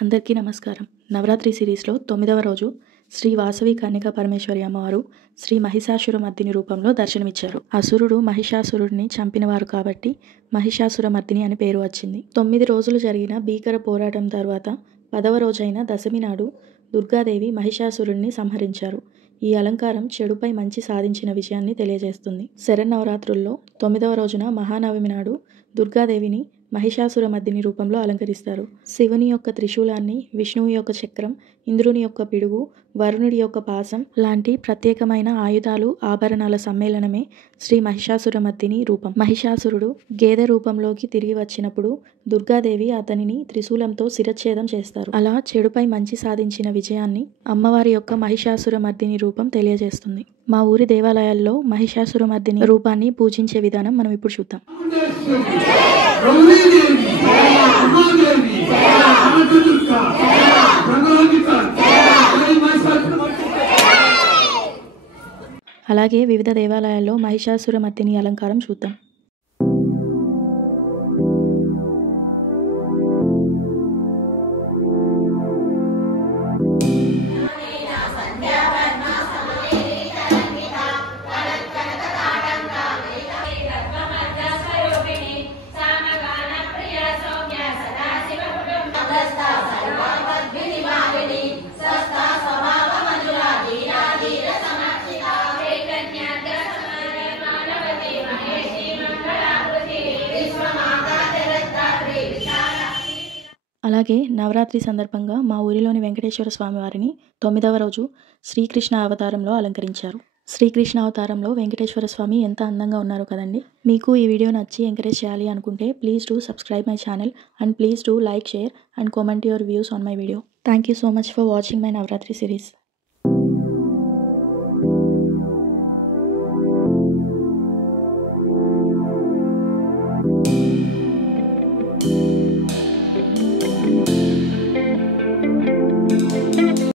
అందరికీ నమస్కారం. నవరాత్రి సిరీస్‌లో 9వ రోజు శ్రీ వాసవి కన్యకా పరమేశ్వరి అమ్మవారు శ్రీ మహిషాసురమర్దిని రూపంలో దర్శనమిచ్చారు. అసురుడు మహిషాసురుడిని చంపినవారు కాబట్టి మహిషాసురమర్దిని అని పేరు వచ్చింది. 9 రోజులు జరిగిన భీకర పోరాటం తర్వాత 10వ రోజైన దశమి నాడు దుర్గాదేవి మహిషాసురుడిని సంహరించారు. ఈ అలంకారం చెడుపై మంచి సాధించిన విజయాన్ని తెలియజేస్తుంది. శరన్నవరాత్రుల్లో 9వ రోజున మహానవమి నాడు దుర్గాదేవిని మహిషాసురమర్దిని రూపంలో అలంకరిస్తారు. శివుని యొక్క త్రిశూలాన్ని, విష్ణువు యొక్క చక్రం, ఇంద్రుని యొక్క పిడుగు, వరుణుడి యొక్క పాశం లాంటి ప్రత్యేకమైన ఆయుధాలు, ఆభరణాల సమ్మేళనమే శ్రీ మహిషాసురమర్దిని రూపం. మహిషాసురుడు గేదె రూపంలోకి తిరిగి వచ్చినప్పుడు దుర్గాదేవి అతనిని త్రిశూలంతో శిరచ్ఛేదం చేస్తారు. అలా చెడుపై మంచి సాధించిన విజయాన్ని అమ్మవారి యొక్క మహిషాసురమర్దిని రూపం తెలియజేస్తుంది. మా ఊరి దేవాలయాల్లో మహిషాసురమర్దిని రూపాన్ని పూజించే విధానం మనం ఇప్పుడు చూద్దాం. అలాగే వివిధ దేవాలయాల్లో మహిషాసురమర్దిని అలంకారం చూద్దాం. అలాగే నవరాత్రి సందర్భంగా మా ఊరిలోని వెంకటేశ్వర స్వామి వారిని 9వ రోజు శ్రీకృష్ణ అవతారంలో అలంకరించారు. శ్రీకృష్ణ అవతారంలో వెంకటేశ్వర స్వామి ఎంత అందంగా ఉన్నారో కదండి. మీకు ఈ వీడియో నచ్చి ఎంకరేజ్ చేయాలి అనుకుంటే please do subscribe my channel and please do like, share and comment your views on my video. Thank you so much for watching my Navratri series.